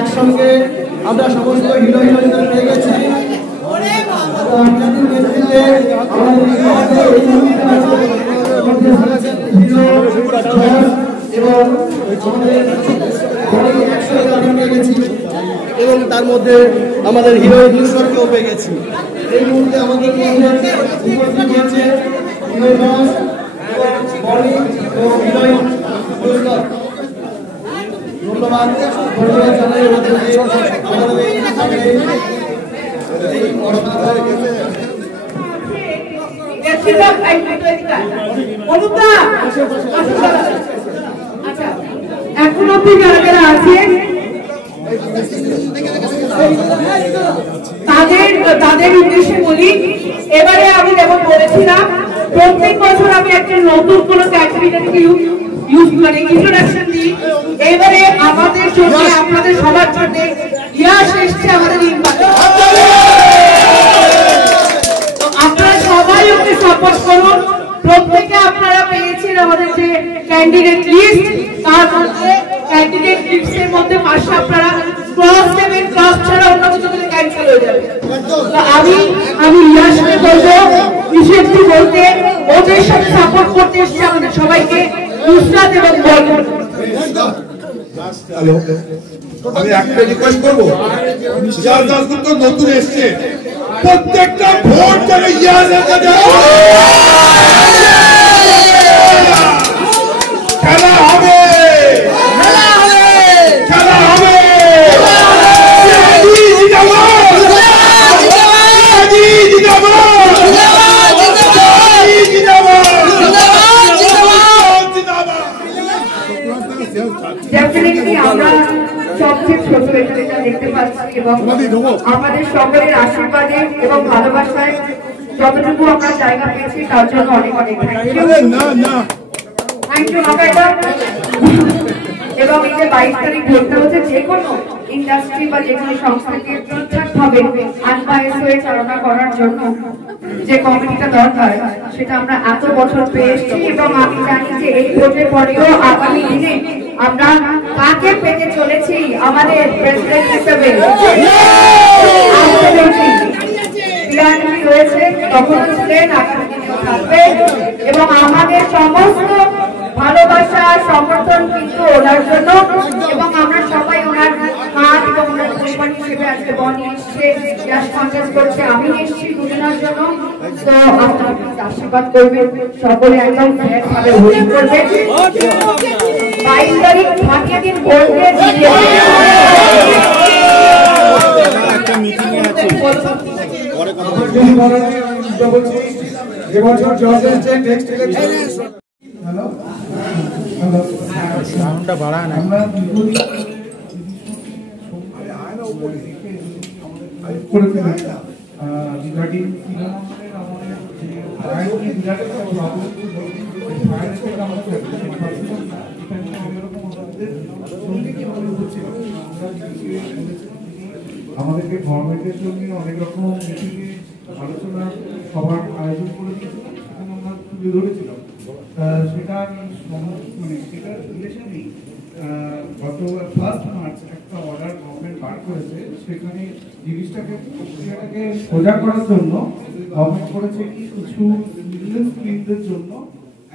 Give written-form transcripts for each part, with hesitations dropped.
একসঙ্গে আমরা সমস্ত হিরো হিরোইনদের পেয়ে গেছি। এবং তার মধ্যে আমাদের হিরোইন দুশোকেও পেয়ে গেছি। এই মুহূর্তে আমাদের মধ্যে উপস্থিত হয়েছে ধন্যবাদ জানাই এখন অব্দি যারা যারা আছে তাদের উদ্দেশ্যে বলি, এবারে আমি যেমন বলেছিলাম প্রত্যেক বছর আমি একটা নতুন কোনো ক্যাটাগরিকে ইন্ট্রোডাকশন দিই। এবারে আমাদের জন্য আপনাদের সবার জন্য ইয়াস এসছে আমাদের আপনারা সবাই ওকে সাপোর্ট করুন। প্রত্যেকে আপনারা পেয়েছেন আমাদের যে ক্যান্ডিডেট লিস্ট, তার মধ্যে ক্যান্ডিডেট লিস্টের মধ্যে পাশে আপনারা ক্রস দেবেন, ক্রস ছাড়া অন্য কিছু দিলে ক্যান্সেল হয়ে যাবে। আমি ইয়াসকে বলবো বিশেষটি বলতে ওদের সাথে সাপোর্ট করতে এসছে আমাদের সবাইকে নুসরাত এবং বলবুল। আমি একটা রিকোয়েস্ট করবো, যার দাসগুলো তো নতুন এসছে প্রত্যেকটা ভোট যেন ইয়াসের কাছে খেলা হবে, খেলা হবে, খেলা হবে। আমরা সবচেয়ে ছোট এখানে দেখতে পাচ্ছি এবং আমাদের সকলের আশীর্বাদে এবং ভালোবাসায় যতটুকু আমরা জায়গা পেয়েছি তার জন্য অনেক অনেক থ্যাংক ইউ। এবং এই যে 22 তারিখ ভোটটা হচ্ছে, যে কোনো ইন্ডাস্ট্রি বা যে কোনো সংস্থাকে ঠিকঠাকভাবে আনবায়াস হয়ে চালনা করার জন্য যে কমিটিটা দরকার সেটা আমরা এত বছর পেয়ে এসেছি। এবং আমি জানি যে এই ভোটের পরেও আগামী দিনে আমরা কাকে পেতে চলেছি আমাদের প্রেসিডেন্ট হিসেবে রয়েছে, তখন ছিলেন, আগামী দিনেও থাকবে। এবং আমাদের সমস্ত ভালোবাসা সমর্থন কিন্তু ওনার জন্য। এবং আমরা সবাই ওনার হাত এবং ওনার পরিবার হিসেবে আজকে বনি এসছে, কনটেস্ট করছে, আমি এসছি দুদিনের জন্য। তো আপনারা আশীর্বাদ করবেন, সকলে একদম ফেয়ার ভাবে ভোটিং করবেন। 22 তারিখ ফাটিয়ে দিন ভোট দিয়ে সাউন্ডটা বাড়া না। আমাদেরকে গভর্নমেন্টের সঙ্গে অনেক রকম মিটিংয়ে আলোচনা সভার আয়োজন করে দিয়েছিল, সেখানে আমরা তুলে ধরেছিলাম। সেটা মানে সেটার রিলেশনেই গত 1 মার্চ একটা অর্ডার গভর্নমেন্ট বার করেছে। সেখানে জিনিসটাকে প্রক্রিয়াটাকে সোজা করার জন্য গভর্নমেন্ট করেছে কি কিছু মিডল স্কিমদের জন্য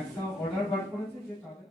একটা অর্ডার বার করেছে যে তাদের